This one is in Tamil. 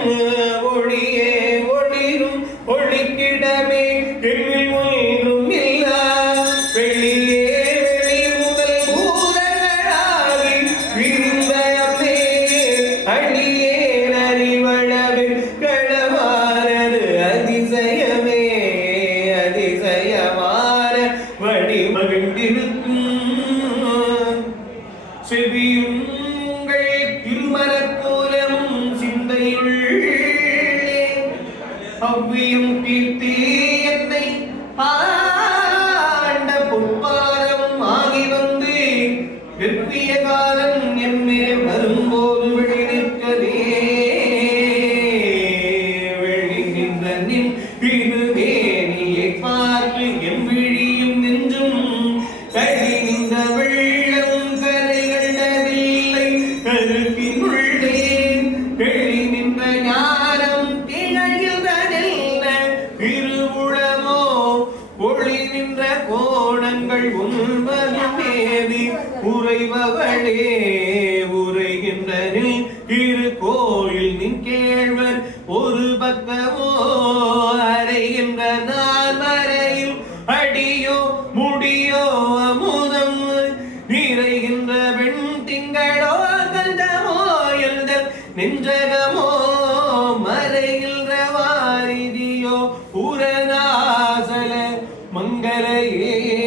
ஒளியே ஒளிரும் ஒளிக்கிடமே எண்ணில் ஒன்றும் இல்லா வெளியே வெளி முதல் பூதங்களாகி விரிந்த அம்மே அவ்வியும் கீர்த்தி என்னை ஆண்ட பொற்பாரம் ஆகி வந்து வெவ்விய காலம் ஒளி நின்ற கோணங்கள் உண்மதுமேதி உறைபவளே உரைகின்ற நில் இரு கோயில் நின் கேழ்வர் ஒரு பக்கமோ அறைகின்ற நான் வரையில் அடியோ முடியோ அமுதம் நிறைகின்ற வெண் திங்களோ கந்தமோ எழுதல் நின்றகமோ மறைகின்றவா Kerei